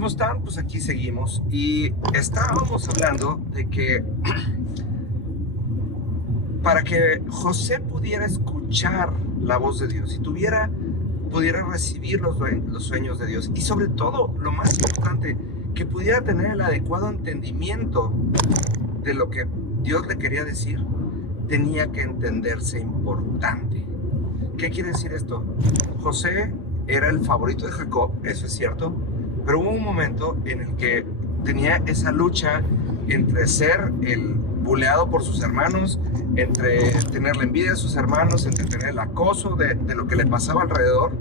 ¿cómo están? Pues aquí seguimos y estábamos hablando de que para que José pudiera escuchar la voz de Dios y pudiera recibir los sueños de Dios y sobre todo, lo más importante, que pudiera tener el adecuado entendimiento de lo que Dios le quería decir, tenía que entenderse importante. ¿Qué quiere decir esto? José era el favorito de Jacob, eso es cierto, pero hubo un momento en el que tenía esa lucha entre ser el buleado por sus hermanos, entre tener la envidia de sus hermanos, entre tener el acoso de lo que le pasaba alrededor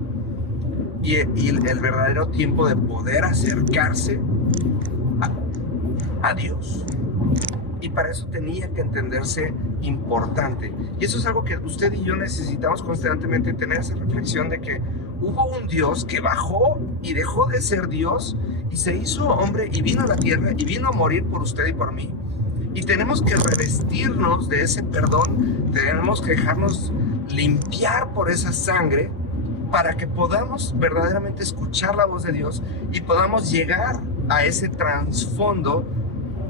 y el verdadero tiempo de poder acercarse a Dios. Y para eso tenía que entenderse importante. Y eso es algo que usted y yo necesitamos constantemente, tener esa reflexión de que hubo un Dios que bajó y dejó de ser Dios y se hizo hombre y vino a la tierra y vino a morir por usted y por mí. Y tenemos que revestirnos de ese perdón, tenemos que dejarnos limpiar por esa sangre para que podamos verdaderamente escuchar la voz de Dios y podamos llegar a ese trasfondo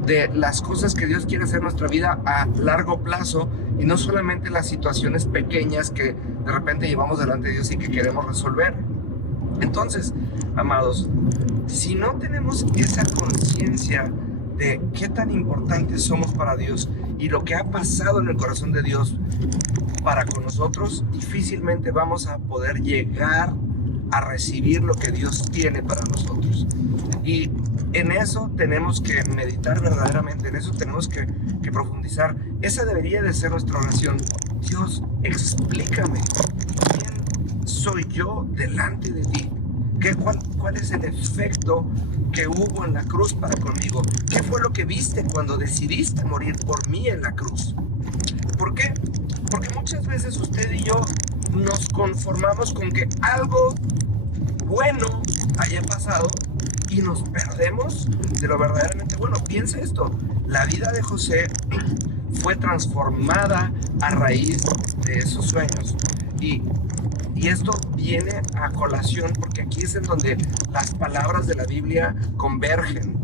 de las cosas que Dios quiere hacer en nuestra vida a largo plazo y no solamente las situaciones pequeñas que de repente llevamos delante de Dios y que queremos resolver. Entonces, amados, si no tenemos esa conciencia de qué tan importantes somos para Dios y lo que ha pasado en el corazón de Dios para con nosotros, difícilmente vamos a poder llegar a recibir lo que Dios tiene para nosotros. Y en eso tenemos que meditar verdaderamente, en eso tenemos que profundizar. Esa debería de ser nuestra oración. Dios, explícame, ¿quién soy yo delante de ti? ¿Cuál es el efecto que hubo en la cruz para conmigo? ¿Qué fue lo que viste cuando decidiste morir por mí en la cruz? ¿Por qué? Porque muchas veces usted y yo nos conformamos con que algo bueno haya pasado y nos perdemos de lo verdaderamente bueno. Piensa esto, la vida de José fue transformada a raíz de esos sueños y esto viene a colación porque aquí es en donde las palabras de la Biblia convergen.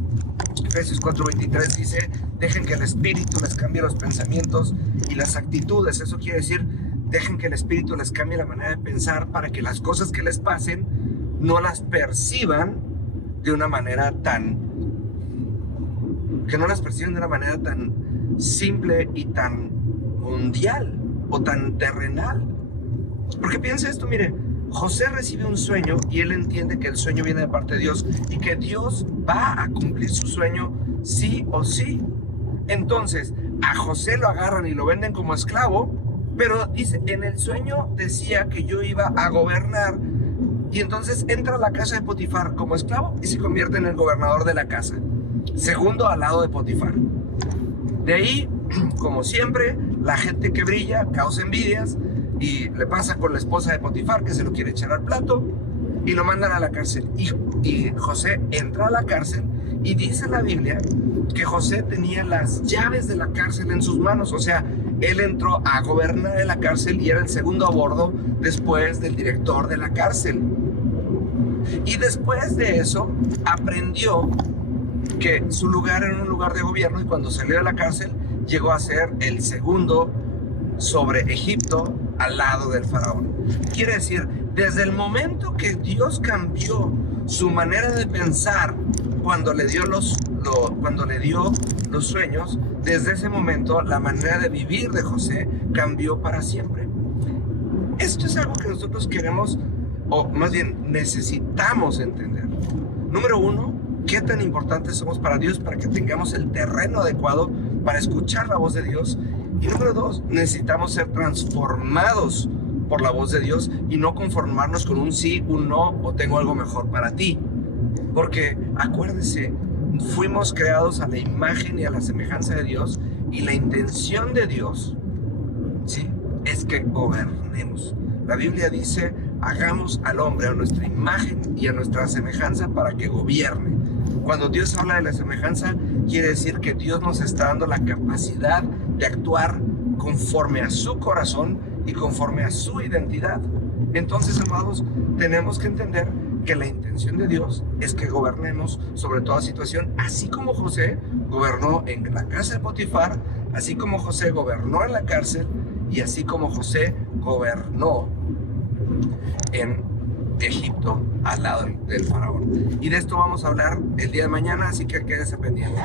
Efesios 4:23 dice, dejen que el Espíritu les cambie los pensamientos y las actitudes. Eso quiere decir, dejen que el Espíritu les cambie la manera de pensar para que las cosas que les pasen no las perciban de una manera tan simple y tan mundial o tan terrenal. Porque piensa esto, mire, José recibe un sueño y él entiende que el sueño viene de parte de Dios y que Dios va a cumplir su sueño sí o sí. Entonces, a José lo agarran y lo venden como esclavo, pero dice, en el sueño decía que yo iba a gobernar. Y entonces entra a la casa de Potifar como esclavo y se convierte en el gobernador de la casa, segundo al lado de Potifar. De ahí, como siempre, la gente que brilla causa envidias y le pasa con la esposa de Potifar que se lo quiere echar al plato y lo mandan a la cárcel. Y José entra a la cárcel y dice la Biblia que José tenía las llaves de la cárcel en sus manos, o sea, él entró a gobernar en la cárcel y era el segundo a bordo después del director de la cárcel. Y después de eso aprendió que su lugar era un lugar de gobierno y cuando salió de la cárcel llegó a ser el segundo sobre Egipto al lado del faraón. Quiere decir, desde el momento que Dios cambió su manera de pensar cuando le dio los sueños, desde ese momento la manera de vivir de José cambió para siempre. Esto es algo que nosotros queremos, o más bien necesitamos entender. Número uno, qué tan importantes somos para Dios para que tengamos el terreno adecuado para escuchar la voz de Dios. Y número dos, necesitamos ser transformados por la voz de Dios y no conformarnos con un sí, un no o tengo algo mejor para ti. Porque acuérdese, fuimos creados a la imagen y a la semejanza de Dios y la intención de Dios, ¿sí?, es que gobernemos. La Biblia dice, hagamos al hombre a nuestra imagen y a nuestra semejanza para que gobierne. Cuando Dios habla de la semejanza, quiere decir que Dios nos está dando la capacidad de actuar conforme a su corazón y conforme a su identidad. Entonces, amados, tenemos que entender que la intención de Dios es que gobernemos sobre toda situación, así como José gobernó en la casa de Potifar, así como José gobernó en la cárcel y así como José gobernó en Egipto al lado del faraón. Y de esto vamos a hablar el día de mañana, así que quédese pendiente.